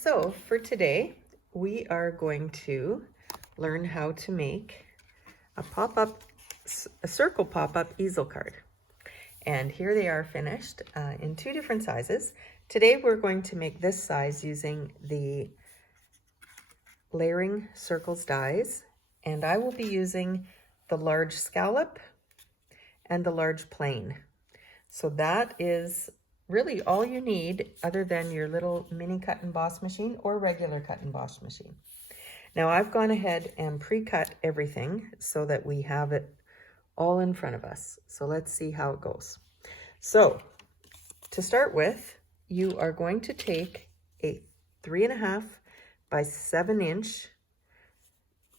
So for today, we are going to learn how to make a circle pop-up easel card. And here they are finished in two different sizes. Today we're going to make this size using the layering circles dies, and I will be using the large scallop and the large plain. So that is really all you need other than your little mini cut and emboss machine or regular cut and emboss machine. Now I've gone ahead and pre-cut everything so that we have it all in front of us. So let's see how it goes. So to start with, you are going to take a 3.5 by 7 inch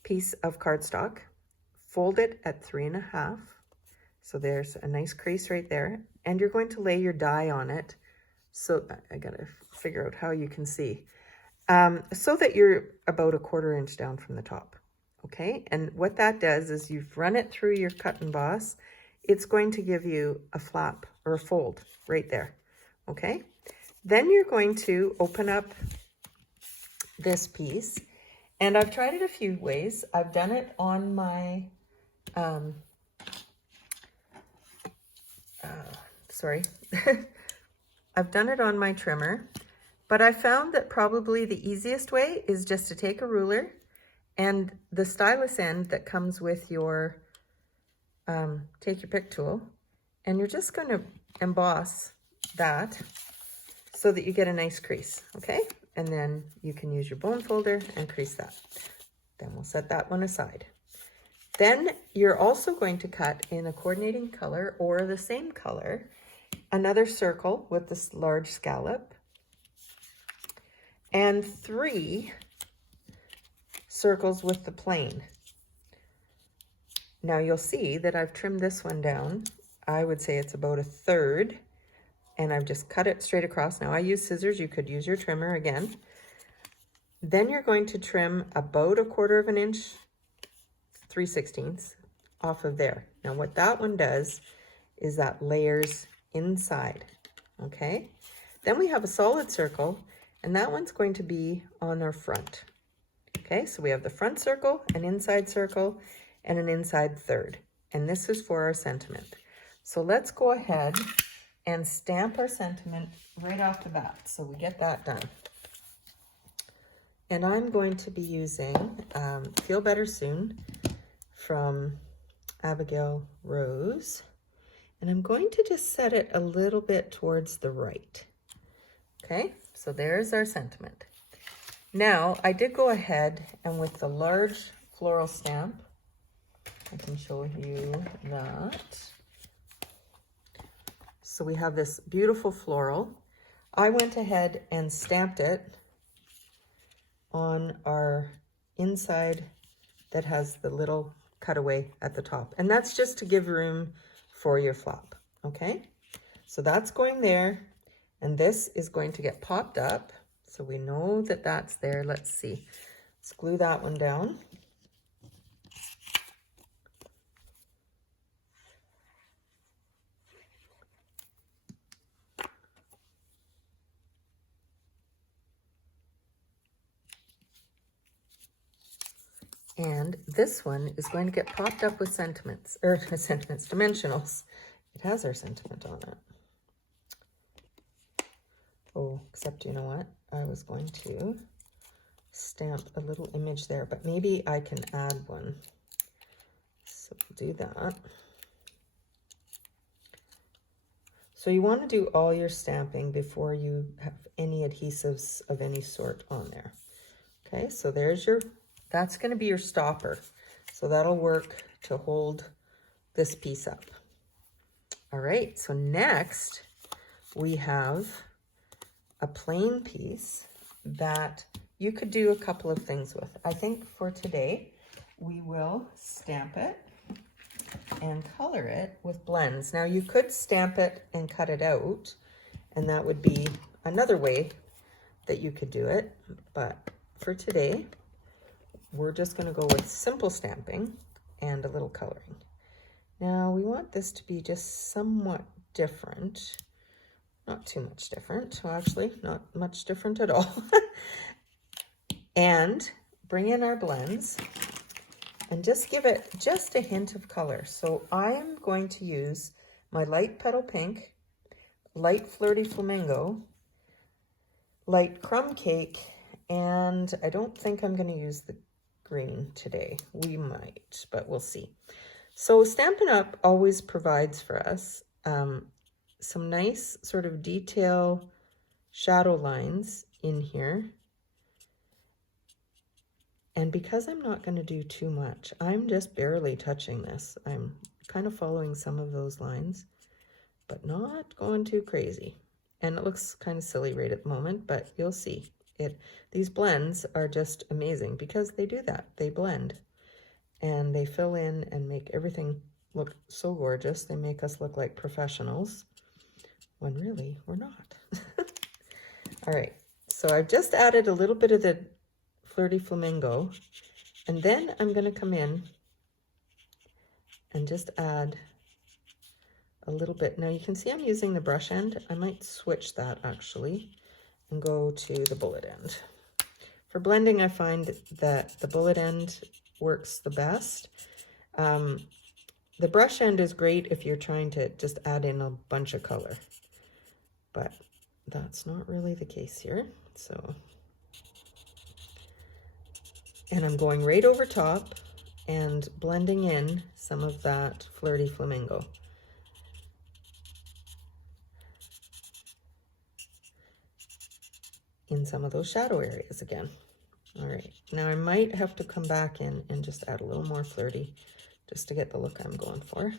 piece of cardstock, fold it at 3.5. So there's a nice crease right there. And you're going to lay your die on it. So I gotta figure out how you can see. So that you're about 1/4 inch down from the top. Okay, and what that does is you've run it through your cut and emboss. It's going to give you a flap or a fold right there. Okay, then you're going to open up this piece. And I've tried it a few ways. I've done it on my, I've done it on my trimmer, but I found that probably the easiest way is just to take a ruler and the stylus end that comes with your, take your pick tool, and you're just going to emboss that so that you get a nice crease, okay? And then you can use your bone folder and crease that. Then we'll set that one aside. Then you're also going to cut in a coordinating color or the same color, another circle with this large scallop, and 3 circles with the plain. Now you'll see that I've trimmed this one down. I would say it's about 1/3, and I've just cut it straight across. Now I use scissors, you could use your trimmer again. Then you're going to trim about 1/4 inch, 3/16 off of there. Now what that one does is that layers inside, okay? Then we have a solid circle, and that one's going to be on our front. Okay, so we have the front circle, an inside circle, and an inside third. And this is for our sentiment. So let's go ahead and stamp our sentiment right off the bat. So we get that done. And I'm going to be using Feel Better Soon from Abigail Rose. And I'm going to just set it a little bit towards the right. Okay, so there's our sentiment. Now, I did go ahead and with the large floral stamp, I can show you that. So we have this beautiful floral. I went ahead and stamped it on our inside that has the little cutaway at the top. And that's just to give room for your flap, okay? So that's going there, and this is going to get popped up. So we know that that's there. Let's see. Let's glue that one down. And this one is going to get popped up with dimensionals. It has our sentiment on it. Oh, except you know what? I was going to stamp a little image there, but maybe I can add one. So we'll do that. So you want to do all your stamping before you have any adhesives of any sort on there. Okay, so there's your, that's going to be your stopper. So that'll work to hold this piece up. All right, so next we have a plain piece that you could do a couple of things with. I think for today, we will stamp it and color it with blends. Now you could stamp it and cut it out, and that would be another way that you could do it. But for today, we're just gonna go with simple stamping and a little coloring. Now we want this to be just somewhat different. Not too much different, actually, not much different at all. And bring in our blends and just give it just a hint of color. So I'm going to use my light petal pink, light flirty flamingo, light crumb cake, and I don't think I'm going to use the green today. We might, but we'll see. So Stampin' Up! Always provides for us some nice sort of detail shadow lines in here. And because I'm not going to do too much, I'm just barely touching this. I'm kind of following some of those lines, but not going too crazy. And it looks kind of silly right at the moment, but you'll see. These blends are just amazing because they do that. They blend and they fill in and make everything look so gorgeous. They make us look like professionals when really we're not. All right, so I've just added a little bit of the flirty flamingo, and then I'm going to come in and just add a little bit. Now you can see I'm using the brush end. I might switch that actually and go to the bullet end. For blending, I find that the bullet end works the best. The brush end is great if you're trying to just add in a bunch of color, but that's not really the case here. So, and I'm going right over top and blending in some of that flirty flamingo. In some of those shadow areas again. All right, now I might have to come back in and just add a little more flirty just to get the look I'm going for.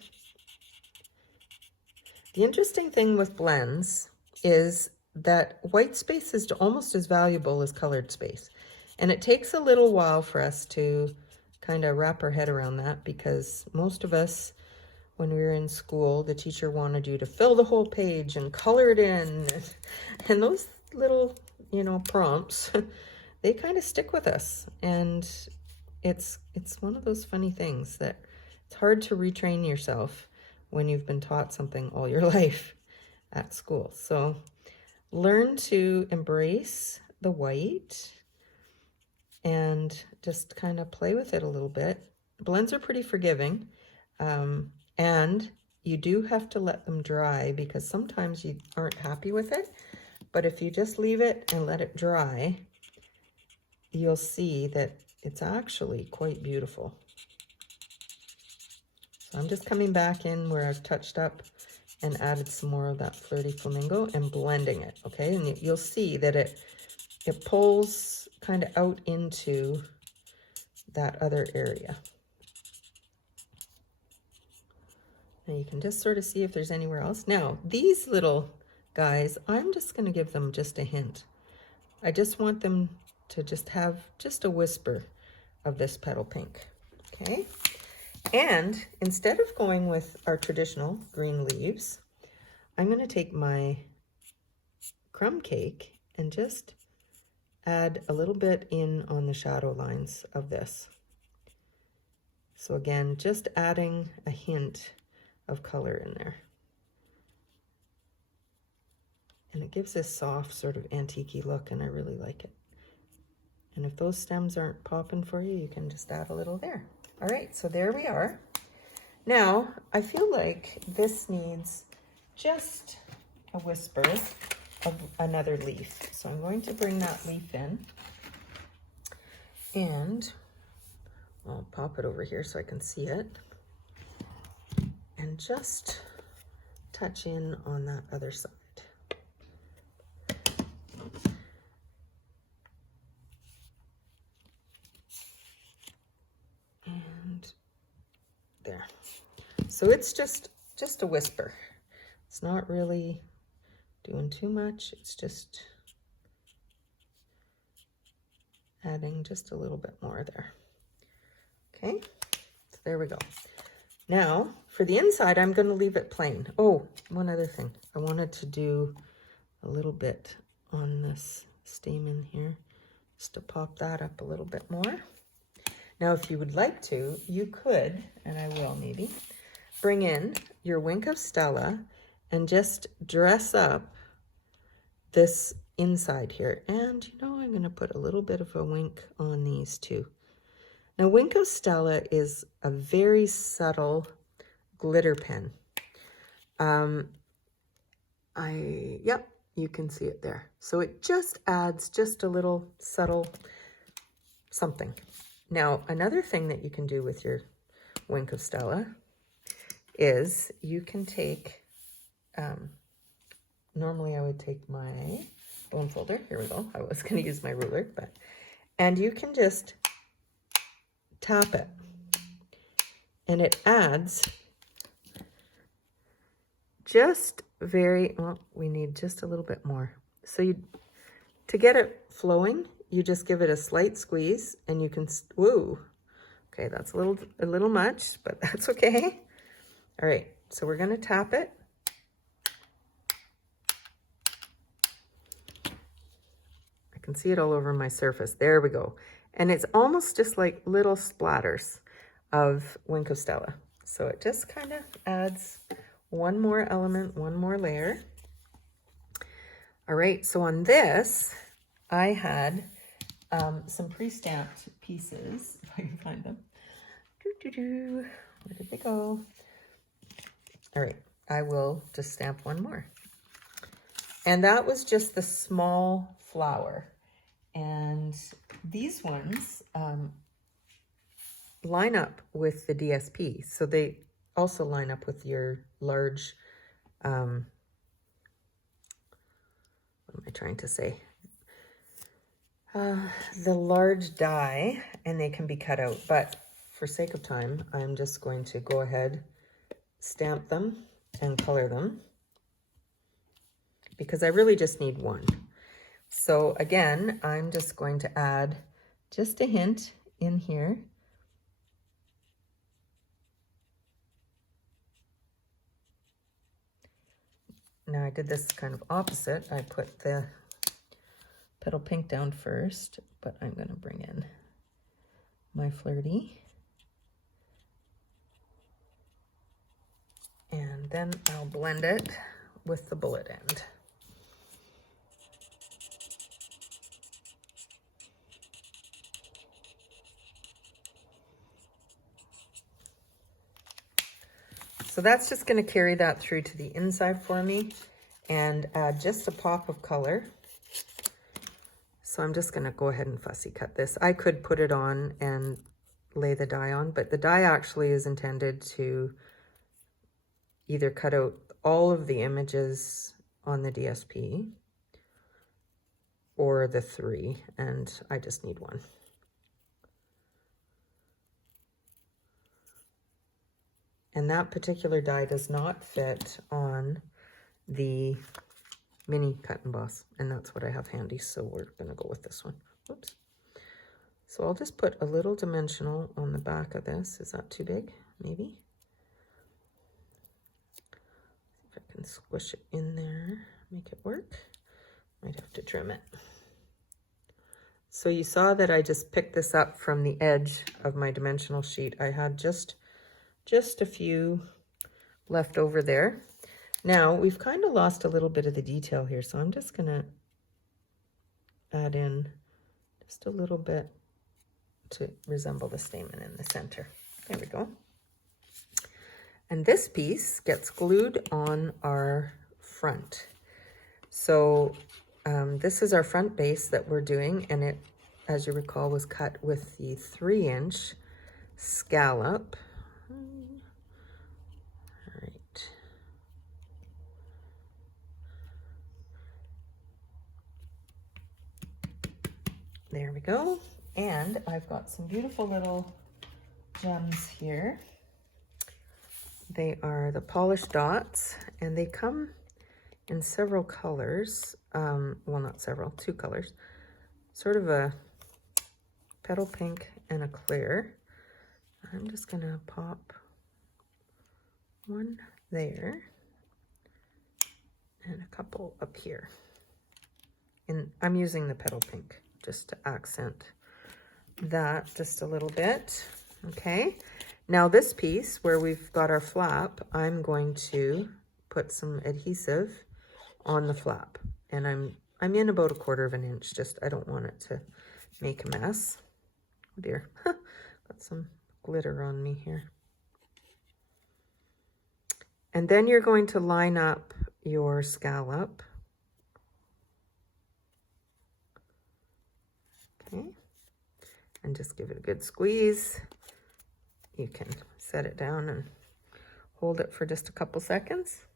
The interesting thing with blends is that white space is almost as valuable as colored space. And it takes a little while for us to kind of wrap our head around that, because most of us, when we were in school, the teacher wanted you to fill the whole page and color it in. And those little, you know, prompts, they kind of stick with us. And it's one of those funny things that it's hard to retrain yourself when you've been taught something all your life at school. So learn to embrace the white and just kind of play with it a little bit. Blends are pretty forgiving, and you do have to let them dry because sometimes you aren't happy with it. But if you just leave it and let it dry, you'll see that it's actually quite beautiful. So I'm just coming back in where I've touched up and added some more of that flirty flamingo and blending it, okay? And you'll see that it pulls kind of out into that other area. Now you can just sort of see if there's anywhere else. Now, these little guys, I'm just going to give them just a hint. I just want them to just have just a whisper of this petal pink, okay? And instead of going with our traditional green leaves, I'm going to take my crumb cake and just add a little bit in on the shadow lines of this. So again, just adding a hint of color in there. And it gives this soft sort of antique-y look, and I really like it. And if those stems aren't popping for you, you can just add a little there. All right, so there we are. Now, I feel like this needs just a whisper of another leaf. So I'm going to bring that leaf in, and I'll pop it over here so I can see it, and just touch in on that other side. And there. So it's just a whisper. It's not really doing too much. It's just adding just a little bit more there. Okay, so there we go. Now for the inside, I'm going to leave it plain. Oh, one other thing. I wanted to do a little bit on this stamen here, just to pop that up a little bit more. Now, if you would like to, you could, and I will maybe, bring in your Wink of Stella and just dress up this inside here. And you know, I'm going to put a little bit of a wink on these too. Now, Wink of Stella is a very subtle glitter pen. Yep, you can see it there. So it just adds just a little subtle something. Now, another thing that you can do with your Wink of Stella is you can take, normally I would take my bone folder. Here we go. I was going to use my ruler, and you can just tap it, and it adds just well, we need just a little bit more. So to get it flowing, you just give it a slight squeeze, and you can, woo, okay, that's a little much, but that's okay. All right, so we're gonna tap it. I can see it all over my surface. There we go. And it's almost just like little splatters of Wink of Stella. So it just kind of adds one more element, one more layer. All right, so on this, I had some pre-stamped pieces, if I can find them. Where did they go? All right, I will just stamp one more. And that was just the small flower. And these ones line up with the DSP. So they also line up with your large, what am I trying to say? The large die, and they can be cut out. But for sake of time, I'm just going to go ahead, stamp them, and color them, because I really just need one. So again, I'm just going to add just a hint in here. Now I did this kind of opposite. I put the petal pink down first, but I'm going to bring in my flirty. And then I'll blend it with the bullet end. So that's just going to carry that through to the inside for me and add just a pop of color. So I'm just going to go ahead and fussy cut this. I could put it on and lay the die on, but the die actually is intended to either cut out all of the images on the DSP or the 3, and I just need one. And that particular die does not fit on the mini cut and emboss, and that's what I have handy, so we're gonna go with this one. Whoops. So I'll just put a little dimensional on the back of this. Is that too big? Maybe. See if I can squish it in there, make it work. Might have to trim it. So you saw that I just picked this up from the edge of my dimensional sheet. I had just a few left over there. Now we've kind of lost a little bit of the detail here, so I'm just gonna add in just a little bit to resemble the stamen in the center. There we go. And this piece gets glued on our front. So this is our front base that we're doing, and it, as you recall, was cut with the 3-inch scallop. All right. There we go. And I've got some beautiful little gems here. They are the polished dots, and they come in several colors. Well, not several, 2 colors. Sort of a petal pink and a clear. I'm just gonna pop one there and a couple up here. And I'm using the petal pink just to accent that just a little bit. Okay, now this piece where we've got our flap, I'm going to put some adhesive on the flap. and I'm in about 1/4 of an inch. Just, I don't want it to make a mess. Oh dear, got some glitter on me here. And then you're going to line up your scallop. Okay, and just give it a good squeeze. You can set it down and hold it for just a couple seconds.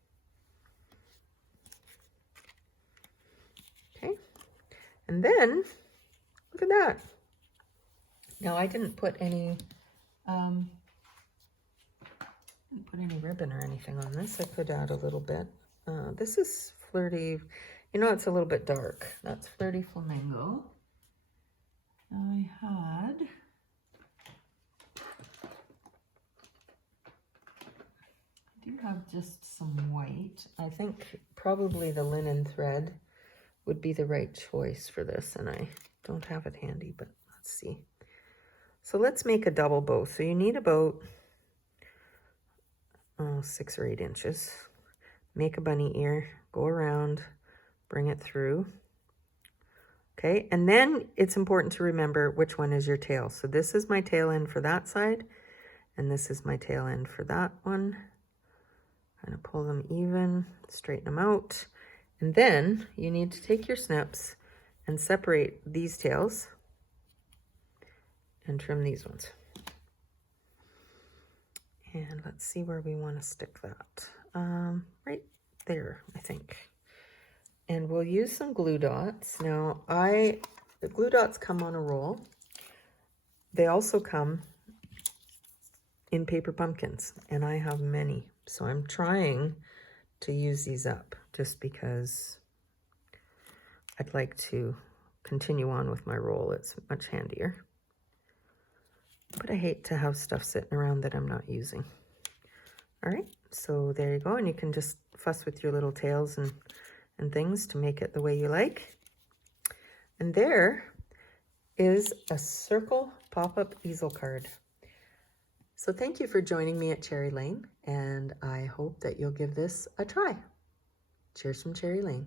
Okay, and then look at that. Now I didn't put any ribbon or anything on this. I could add a little bit. This is Flirty. You know, it's a little bit dark. That's Flirty Flamingo. I do have just some white. I think probably the linen thread would be the right choice for this, and I don't have it handy, but let's see. So let's make a double bow. So you need about 6 or 8 inches. Make a bunny ear, go around, bring it through. Okay, and then it's important to remember which one is your tail. So this is my tail end for that side, and this is my tail end for that one. Kind of pull them even, straighten them out. And then you need to take your snips and separate these tails and trim these ones. And let's see where we want to stick that. Right there, I think. And we'll use some glue dots. Now, the glue dots come on a roll. They also come in paper pumpkins, and I have many. So I'm trying to use these up just because I'd like to continue on with my roll. It's much handier. But I hate to have stuff sitting around that I'm not using. All right, so there you go. And you can just fuss with your little tails and things to make it the way you like. And there is a circle pop-up easel card. So thank you for joining me at CherryLane, and I hope that you'll give this a try. Cheers from CherryLane.